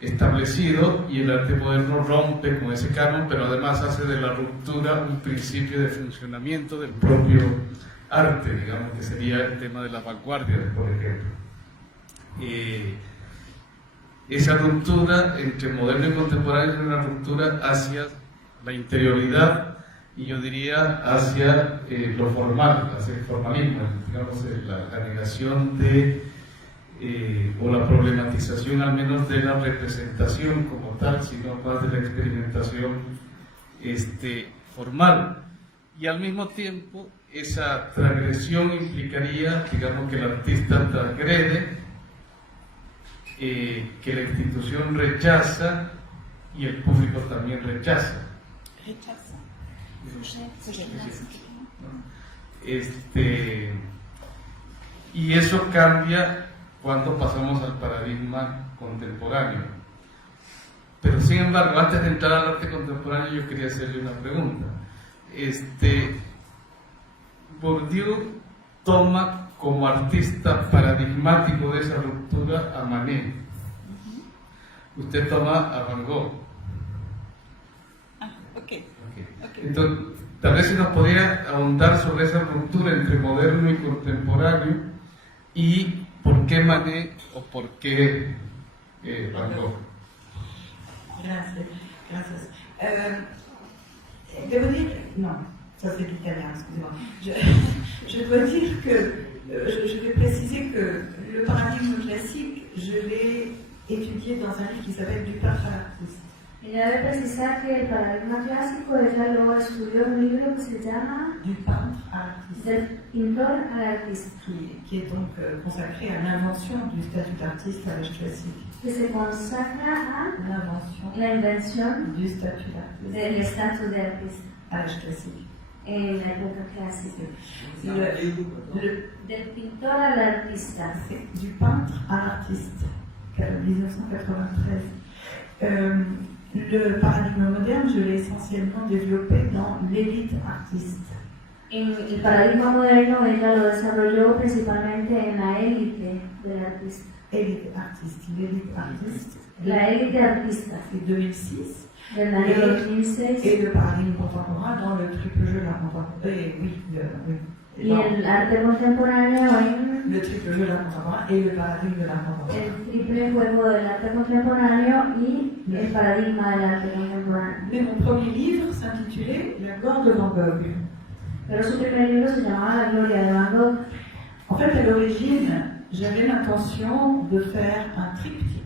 establecido, y el arte moderno rompe con ese canon, pero además hace de la ruptura un principio de funcionamiento del propio arte, digamos, que sería el tema de las vanguardias, por ejemplo. Esa ruptura entre moderno y contemporáneo es una ruptura hacia la interioridad, y yo diría hacia lo formal, hacia el formalismo, digamos, la negación de o la problematización al menos de la representación como tal, sino más de la experimentación formal. Y al mismo tiempo esa transgresión implicaría, digamos, que el artista transgrede, que la institución rechaza y el público también rechaza. Y eso cambia cuando pasamos al paradigma contemporáneo. Pero sin embargo, antes de entrar al arte contemporáneo, yo quería hacerle una pregunta. Bourdieu toma como artista paradigmático de esa ruptura a Manet. Usted toma a Van Gogh. Okay. Entonces, tal vez si nos podría ahondar sobre esa ruptura entre moderno y contemporáneo, y por qué Manet o por qué Van Gogh. Gracias. Devo dire, non, ça c'est l'italien, excusez-moi. Je dois dire que, je vais préciser que le paradigme classique, je l'ai étudié dans un livre qui s'appelle Du peintre à l'artiste. Y debe precisar que el paradigma clásico ella lo estudió en un libro que se llama Du peintre à l'artiste, Del pintor al artista, qui est donc consacré à l'invention du statut d'artiste à l'âge classique. que se consagra a L'invention la invención du statut d'artiste del estatus de artista à l'âge classique. en la época clásica. Del pintor al artista. Du peintre à l'artiste, 1993. Le paradigme moderne, je l'ai essentiellement développé dans l'élite artiste. En el paradigma moderno ella lo desarrolló principalmente en la élite del artista. Élite artiste, l'élite artiste. La élite artista C'est 2006. del año 2006. Et le paradigme contemporain dans le triple jeu de la contemporain. Y el arte contemporáneo en le triple jeu de la contemporain et le paradigme de la contemporain. el triple juego del arte contemporáneo y el paradigma del arte contemporáneo. Mais mon premier livre s'intitulait La gloire de Van Gogh. Pero su primer libro se llamaba La gloria de Van Gogh. En fait, à l'origine, j'avais l'intention de faire un triptyque.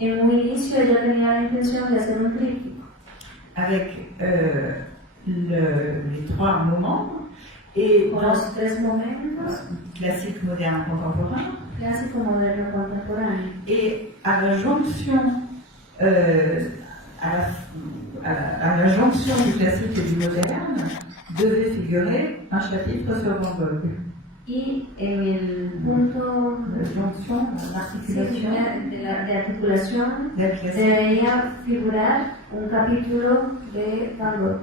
En un inicio ella tenía la intención de hacer un tríptico Avec les trois moments. Et con los tres momentos, classique, moderne, contemporain. clásico, moderno, contemporáneo. Et à la jonction, à la jonction du classique et du moderne, devait figurer un chapitre sur Van Gogh. Y en el punto La jonction, l'articulation de articulación del classique. debería figurar un capítulo de Van Gogh.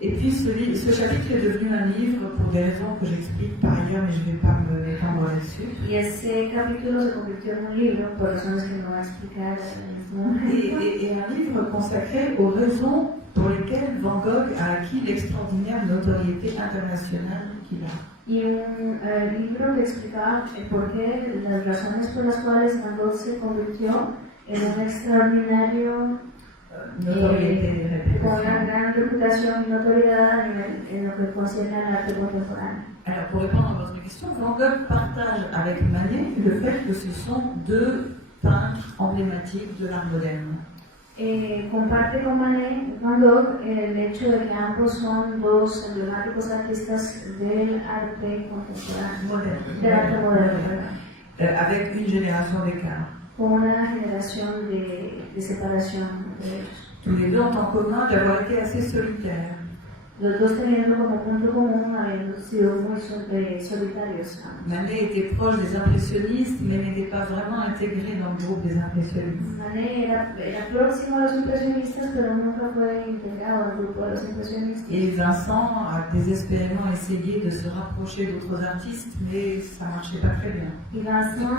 Et puis ce chapitre est devenu un livre pour des raisons que j'explique par ailleurs, mais je ne vais pas me étendre là-dessus. Y ese capítulo se convirtió en un libro, por razones que no voy a explicar en este momento. Et un livre consacré aux raisons pour lesquelles Van Gogh a acquis l'extraordinaire notoriété internationale qu'il a. Y un libro que explicaba el por qué, las razones por las cuales Van Gogh se convirtió en un extraordinario Notoriété, con una gran reputación y notoriedad a nivel en lo que concierne al arte contemporáneo. Alors, pour répondre à votre question, Van Gogh partage avec Manet le fait que ce sont deux peintres emblématiques de l'art moderne. comparte con Van Gogh el hecho de que ambos son dos emblemáticos artistas del arte contemporáneo, del arte moderno, avec une génération d'écart. con una generación de separación entre ellos. Tous les deux ont en commun d'avoir été assez solitaires. Los dos teniendo como punto común habiendo sido muy solitarios. Manet était proche des impressionnistes, mais n'était pas vraiment intégré dans le groupe des impressionnistes. Manet era próximo a los impresionistas, pero nunca fue integrado al grupo de los impresionistas. Et Vincent a désespérément essayé de se rapprocher d'autres artistes, mais ça marchait pas très bien. Y Vincent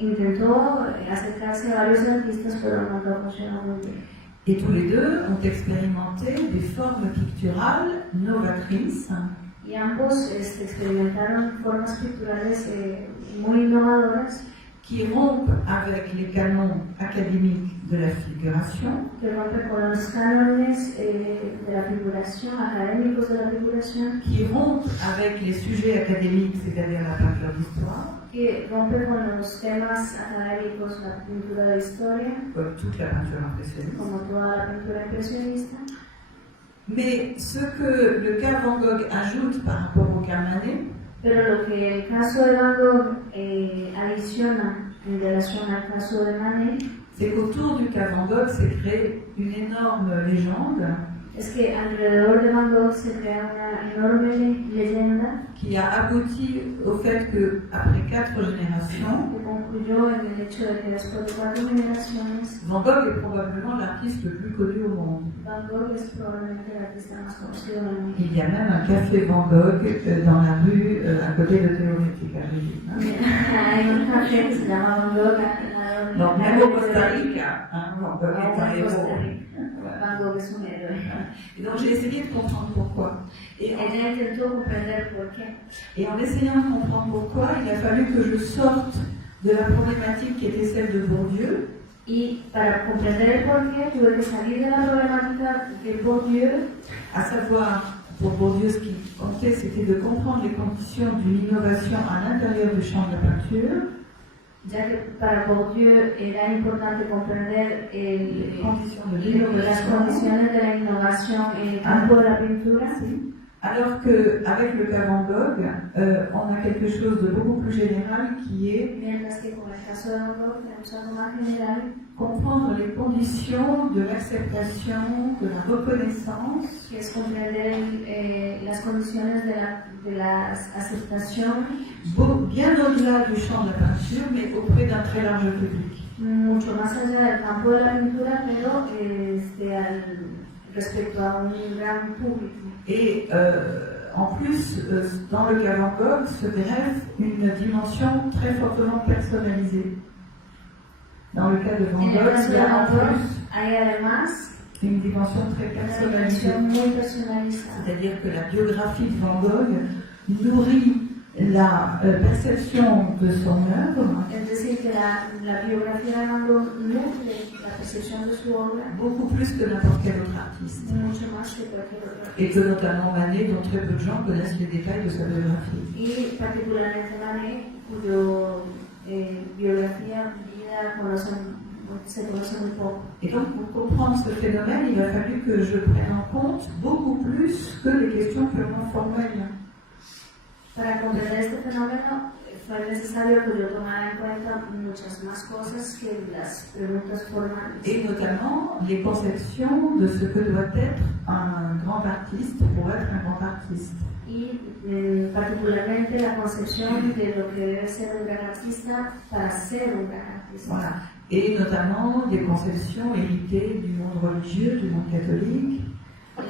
intentó acercarse a varios artistas, pero nunca funcionó muy bien. Et tous les deux ont expérimenté des formes picturales novatrices Y ambos experimentaron formas picturales muy innovadoras qui rompent avec les canons académiques de la figuration, que rompen con los cánones de la figuración, académicos de la figuración, qui rompent avec les sujets académiques, c'est-à-dire la peinture d'histoire, que rompe con los temas académicos, la pintura de historia, comme toute la peinture impressionniste. como toda la pintura impresionista. Mais ce que le cas Van Gogh ajoute par rapport au cas Manet, Pero lo que el caso de Van Gogh adiciona en relación al caso de Manet c'est qu'autour du cas Van Gogh s'est créée une énorme légende es que alrededor de Van Gogh se crea una enorme leyenda qui a abouti au fait que, après 4 générations, que concluyó en el hecho de que después de 4 generaciones, Van Gogh est probablement l'artiste le plus connu au monde. Van Gogh es probablemente el artista más conocido del mundo. Il y a même un café Van Gogh dans la rue à côté de Théorética. Hay un café que se llama Van Gogh Donc, même au Costa Rica, Van Gogh est un héros. Van Gogh es un héroe. Et donc j'ai essayé de comprendre pourquoi. Ella intentó comprender por qué. Et en essayant de comprendre pourquoi, il a fallu que je sorte de la problématique qui était celle de Bourdieu. Y para comprender el porqué tuve que salir de la problemática de Bourdieu, À savoir, pour Bourdieu, ce qui comptait, c'était de comprendre les conditions d'une innovation à l'intérieur du champ de la peinture, ya que para Bourdieu era importante comprender les conditions de las l'innovation. condiciones de la innovación en el campo de la pintura, Alors qu'avec le cas Van Gogh, on a quelque chose de beaucoup plus général qui est mientras que con el caso de Van Gogh tenemos algo más general, comprendre les conditions de l'acceptation, de la reconnaissance que es comprender las condiciones de la aceptación bien au-delà du champ de la peinture, mais auprès d'un très large public. mucho más allá del campo de la pintura, pero respecto a un gran público. Et en plus, dans le cas Van Gogh, se greffe une dimension très fortement personnalisée. Dans le cas de Van En el Gogh, caso il de y a Van en Gogh plus hay además une dimension très una personnalisée. dimensión muy personalizada. C'est-à-dire que la biographie de Van Gogh nourrit la perception de son œuvre Es decir, que la biografía de Van Gogh nutre la percepción de su obra beaucoup plus que n'importe quel autre artiste. mucho más que cualquier otro Et artista. que notamment Manet, dont très peu de gens connaissent les détails de sa biographie. Y particularmente Manet, cuyo biografía, vida, se conoce muy poco. Et donc, pour comprendre ce phénomène, il a fallu que je prenne en compte beaucoup plus que les questions purement formelles. Para comprender este fenómeno fue necesario que yo tomara en cuenta muchas más cosas que las preguntas formales. Et notamment les conceptions de ce que doit être un grand artiste pour être un grand artiste. Y particularmente la concepción de lo que debe ser un gran artista para ser un gran artista. Voilà. Et notamment des conceptions héritées du monde religieux, du monde catholique,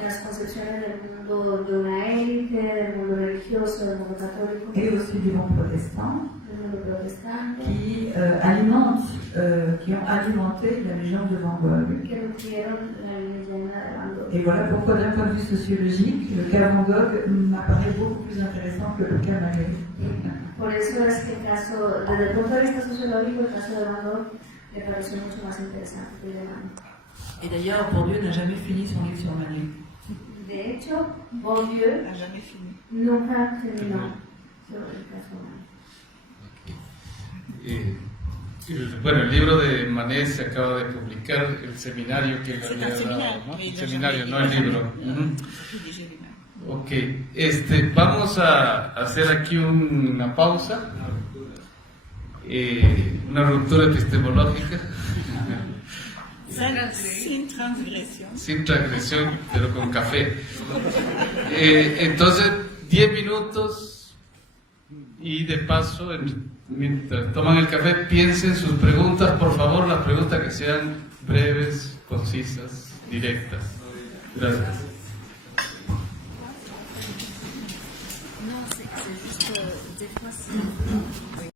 Las concepciones del mundo de una élite, del mundo religioso, del mundo católico, et aussi du monde protestant, del mundo protestante, qui ont alimenté la légende de Van Gogh. que nutrieron la leyenda de Van Gogh. Et voilà pourquoi, d'un point de vue sociologique, le cas Van Gogh m'apparaît beaucoup plus intéressant que le cas Manet. Por eso es que el caso, desde el punto de vista sociológico, el caso de Van Gogh me pareció mucho más interesante que el de Manet. Et d'ailleurs, Bourdieu n'a jamais fini son livre sur Manet. De hecho, Bourdieu n'a jamais fini. nunca terminó sobre el caso de Manet. Bueno, el libro de Manet se acaba de publicar, el seminario que él C'est había un dado, séminaire. ¿no? mais El il a seminario, jamais- no el libro. il a Ujú. rédigé lui-même. Ok, vamos a hacer aquí una pausa, una ruptura epistemológica, Sin transgression. sin transgresión, pero con café. Entonces, 10 minutos y de paso, mientras toman el café, piensen sus preguntas, por favor, las preguntas que sean breves, concisas, directas. Gracias. Non, c'est juste des fois, c'est... Oui.